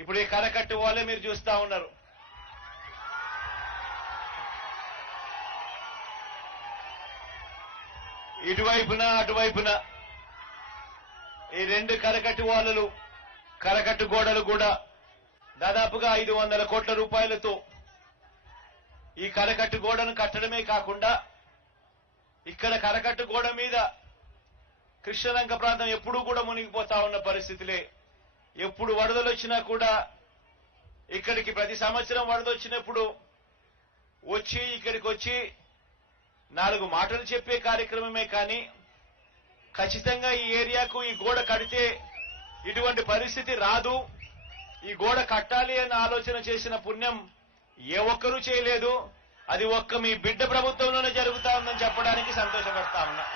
ఇప్పుడు ఈ కరకట్టు వాళ్ళే మీరు చూస్తా ఉన్నారు. ఇటువైపున అటువైపున ఈ రెండు కరకట్టు వాళ్ళలు కరకట్టు గోడలు కూడా దాదాపుగా 500 కోట్ల రూపాయలతో ఈ కరకట్టు గోడను కట్టడమే కాకుండా ఇక్కడ కరకట్టు గోడ మీద కృష్ణలంక ప్రాంతం ఎప్పుడూ కూడా మునిగిపోతా ఉన్న పరిస్థితులే. ఎప్పుడు వరదలు వచ్చినా కూడా ఇక్కడికి ప్రతి సంవత్సరం వరద వచ్చినప్పుడు వచ్చి ఇక్కడికి వచ్చి 4 మాటలు చెప్పే కార్యక్రమమే కానీ ఖచ్చితంగా ఈ ఏరియాకు ఈ గోడ కడితే ఇటువంటి పరిస్థితి రాదు, ఈ గోడ కట్టాలి అన్న ఆలోచన చేసిన పుణ్యం ఏ ఒక్కరూ చేయలేదు. అది ఒక్క మీ బిడ్డ ప్రభుత్వంలోనే జరుగుతా ఉందని చెప్పడానికి సంతోషపడతా ఉన్నా.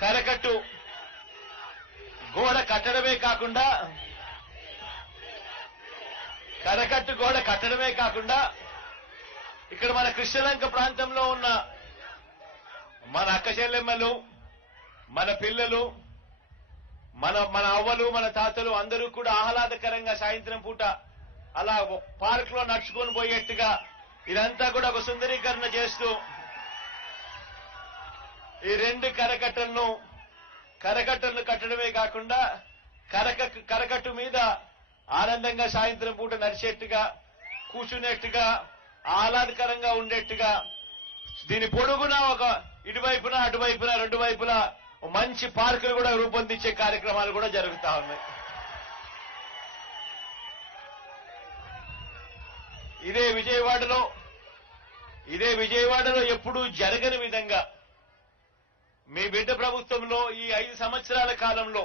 కరకట్టు గోడ కట్టడమే కాకుండా ఇక్కడ మన కృష్ణలంక ప్రాంతంలో ఉన్న మన అక్క చెల్లెమ్మలు, మన పిల్లలు, మన అవ్వలు, మన తాతలు అందరూ కూడా ఆహ్లాదకరంగా సాయంత్రం పూట అలా పార్క్ లో నడుచుకొని పోయేట్టుగా ఇదంతా కూడా ఒక సుందరీకరణ చేస్తూ ఈ రెండు కరకట్టలను కట్టడమే కాకుండా కరకట్టు మీద ఆనందంగా సాయంత్రం పూట నడిచేట్టుగా, కూర్చునేట్టుగా, ఆహ్లాదకరంగా ఉండేట్టుగా దీని పొడుగునా ఒక ఇటువైపున అటువైపున రెండు వైపులా మంచి పార్కులు కూడా రూపొందించే కార్యక్రమాలు కూడా జరుగుతా ఉన్నాయి. ఇదే విజయవాడలో ఎప్పుడూ జరగని విధంగా మీ బిడ్డ ప్రభుత్వంలో ఈ 5 సంవత్సరాల కాలంలో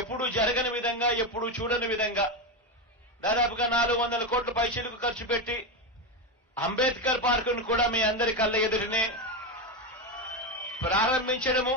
ఎప్పుడూ జరగని విధంగా, ఎప్పుడూ చూడని విధంగా దాదాపుగా 400 కోట్ల పైసలకు ఖర్చు పెట్టి అంబేద్కర్ పార్కును కూడా మీ అందరి కళ్ళ ఎదుటనే ప్రారంభించడము,